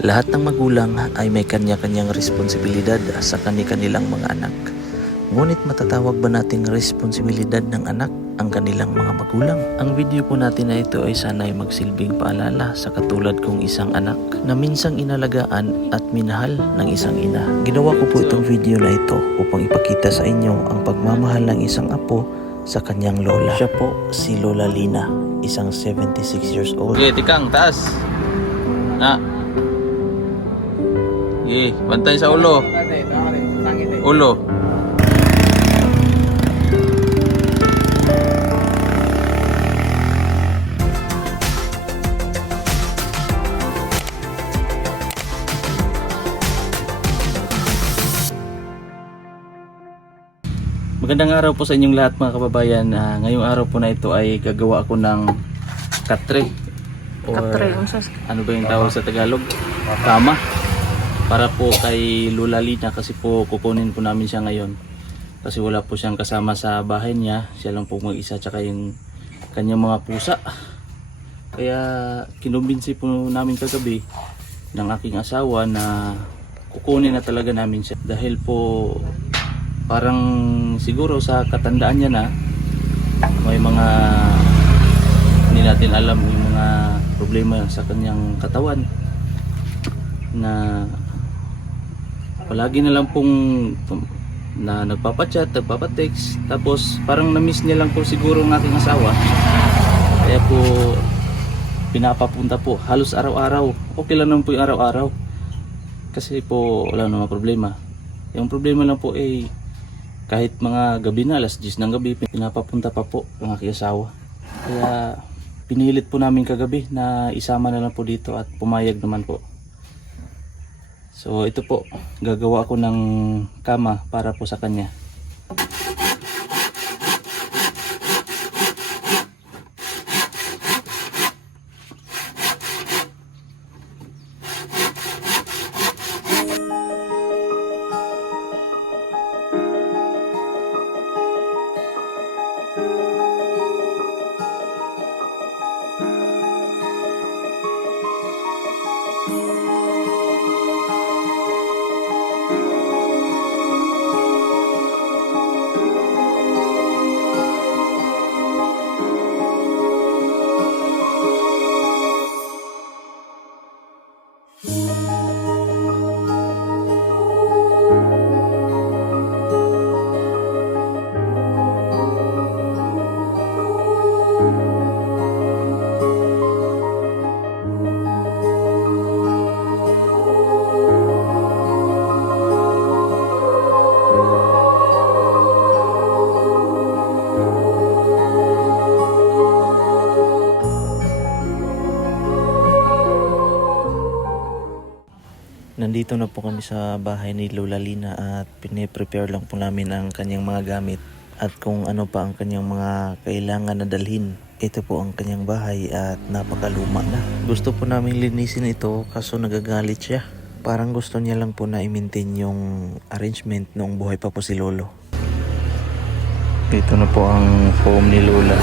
Lahat ng magulang ay may kanya-kanyang responsibilidad sa kani-kanilang mga anak. Ngunit matatawag ba nating responsibilidad ng anak ang kanilang mga magulang? Ang video po natin na ito ay sana'y magsilbing paalala sa katulad kong isang anak na minsang inalagaan at minahal ng isang ina. Ginawa ko po itong video na ito upang ipakita sa inyo ang pagmamahal ng isang apo sa kanyang lola. Siya po si Lola Lina, isang 76 years old. Okay, tikang, taas. Na. Okay, bantay sa ulo. Ulo. Magandang araw po sa inyong lahat mga kababayan. Ngayong araw po na ito ay gagawa ako ng katre. Ano ba yung tawag sa Tagalog? Kama. Para po kay Lola Lina kasi po kukunin po namin siya ngayon. Kasi wala po siyang kasama sa bahay niya. Siya lang po mag-isa tsaka yung kanyang mga pusa. Kaya kinumbinsi po namin kagabi ng aking asawa na kukunin na talaga namin siya. Dahil po parang siguro sa katandaan niya na may mga hindi natin alam yung mga problema sa kanyang katawan na palagi na lang pong na nagpapachat, nagpapatext, tapos parang na-miss niya lang po siguro ng aking asawa, kaya po pinapapunta po halos araw-araw. Okay lang naman po yung araw-araw kasi po wala namang problema. Yung problema lang po ay kahit mga gabi na, alas 10 ng gabi, pinapapunta pa po ang aking asawa. Kaya pinilit po namin kagabi na isama na lang po dito at pumayag naman po. So ito po, gagawa ako ng kama para po sa kanya. Nandito na po kami sa bahay ni Lola Lina at pine-prepare lang po namin ang kanyang mga gamit at kung ano pa ang kanyang mga kailangan na dalhin. Ito po ang kanyang bahay at napakaluma na. Gusto po namin linisin ito kaso nagagalit siya. Parang gusto niya lang po na i-maintain yung arrangement noong buhay pa po si Lolo. Ito na po ang foam ni Lola.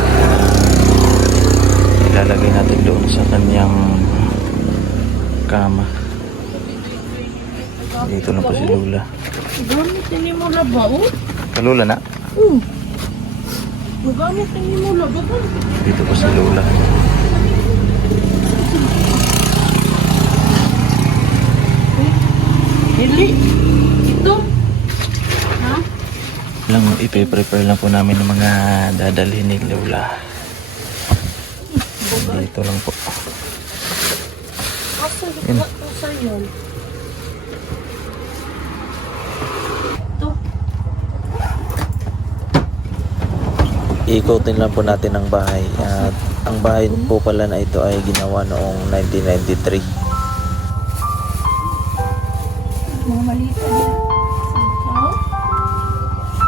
Ilalagay natin doon sa kanyang kama. Dito na po si Lola. Gamit ini mo laba, oh? Kalula na? Gamit ini mo laba, oh? Dito po si Lola. Dili. Ito. Ha? Lang ipe-prepare lang po namin ng mga dadalhin ni Lola. Dito lang po. Asa Yun. ito sa yun? Ikutin lang po natin ang bahay at ang bahay po pala na ito ay ginawa noong 1993. Mga malita niya. Ha?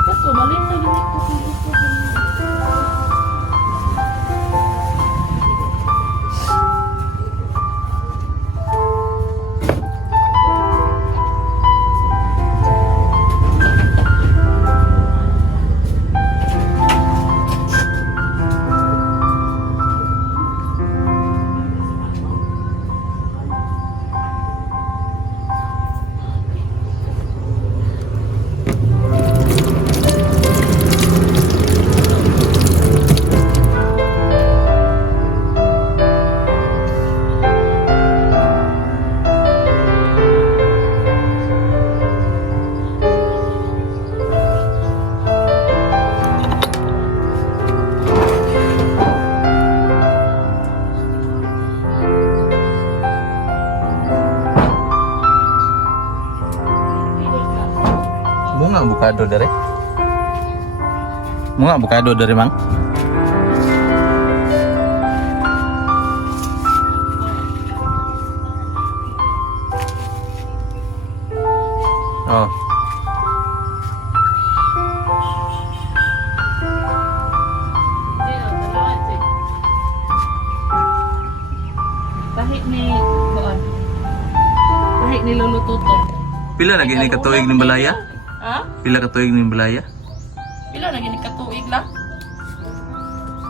Kaso malita niya ito. Mga avocado dari. Mga avocado dari mang. Oh. Kahit ni Kuan. Kahit ni Lolo Tuto. Pila lagi ni katuig ng balaya? Ha? Pila katuig ng balaya? Pila lagi ni katuig lang?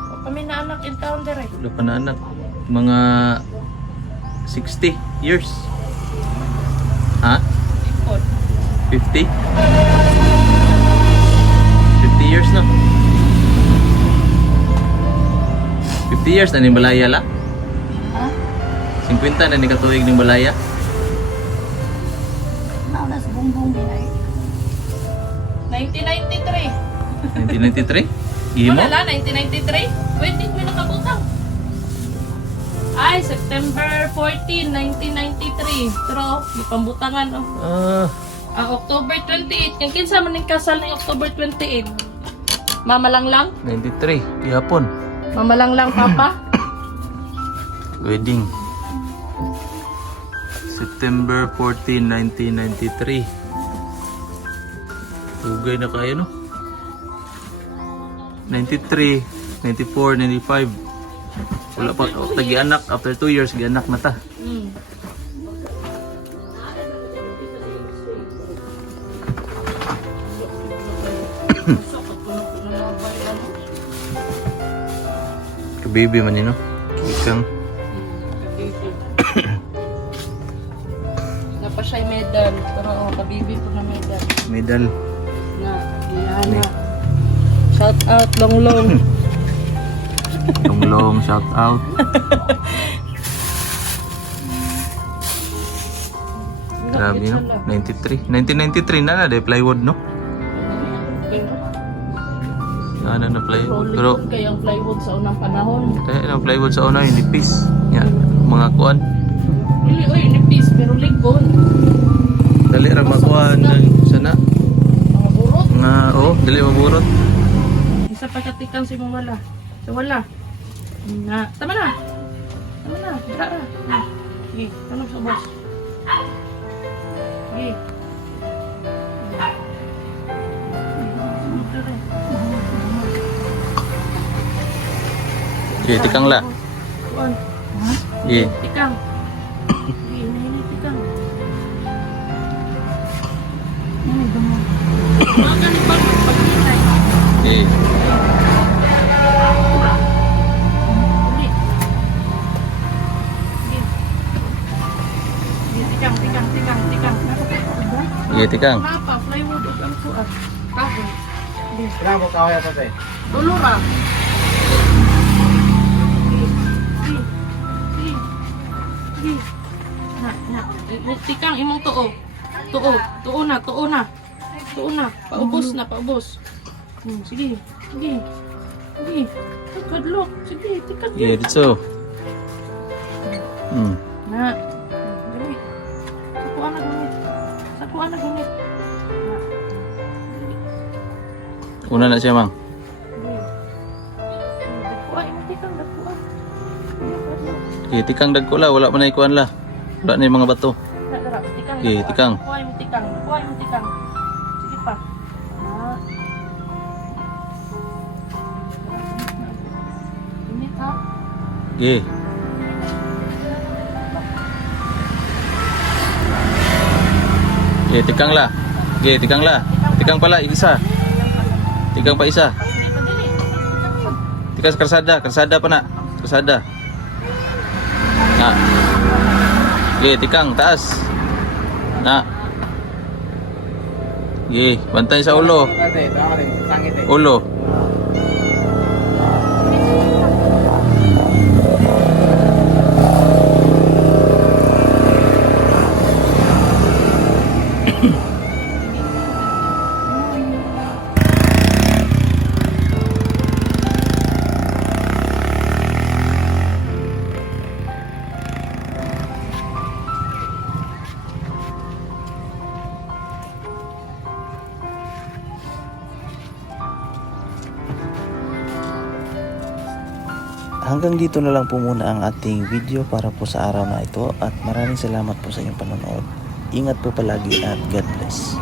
O kami na anak in town dire. Wala pa na anak. Mga 60 years. Ha? Ikot. 50? 50 years na. 50 years na ni balaya la? Ha? 50 na ni katuig ng balaya? Nauna sa bumbong binay. 1993. 1993? Gihimo? Wala la, 1993. Pwede mo nakabutang. Ay, September 14, 1993. Pero, may pambutangan, oh. October 28. Yung kinsa man yung kasal ng October 28. Mama lang? 93. Gihapon. Mama lang, Papa? Wedding. September 14, 1993. Tugay na kayo, no? 93, 94, 95. Wala pa. Oh, tagi-anak. After 2 years, gi-anak na ta. Hmm. Kabibi man yun, no? Ikang. Napa siya'y medal. Pero, kabibi po na medal. Medal. Na, Liana. Shout out, Longlong. Long shout out. Grabe, no? 93. 1993 na na, plywood, no? Na plywood. Pero, Kaya ang plywood sa unang panahon. kaya na plywood sa una, nipis. Yan, mga kuan. Hindi, oy, nipis, pero ligbon. Dali ra makuan sana. Mga burot. Nga, oh, dali maburot. Isa pagkatikan si mong wala. So wala. Na, tama na. Tama na, dira ra. Sige, tanong sa boss. Sige. Okay, tikang la. Kuan. Okay. Tikang. Sige, nahinay tikang. Mga ganun ba pagkitay? Okay. Uli. Sige. Sige, tikang. Okay, tikang. Napa, plywood o ang kuat. Kahoy. Sige. Kenapa kau ya tete? Dulura. Sige. Na. Tikang imong tuo. Tuo na. Paubos na. Sige. Kadlok. Sige, tikad. Okay, dito. Na. Dali. Sakuan na gunit. Na. Una na siya, mang. Dakuan, imong tikang dakuan. Okay, tikang dagko la, wala man na ikuan la. Wala na yung mga bato. Okay, tikang. Dakuan imong tikang. Sige pa. Na. Init ha. Okay. Okay, tikang la. Okay, tikang la. Tikang pala, isa. Tikang pa isa. Tikang karsada pa na. Karsada. Na. Okay, tikang, taas. Na. Okay, bantay sa ulo. Tete, tahu deh, sangit deh. Ulo. Hanggang dito na lang po muna ang ating video para po sa araw na ito at maraming salamat po sa inyong panonood. Ingat po palagi at God bless.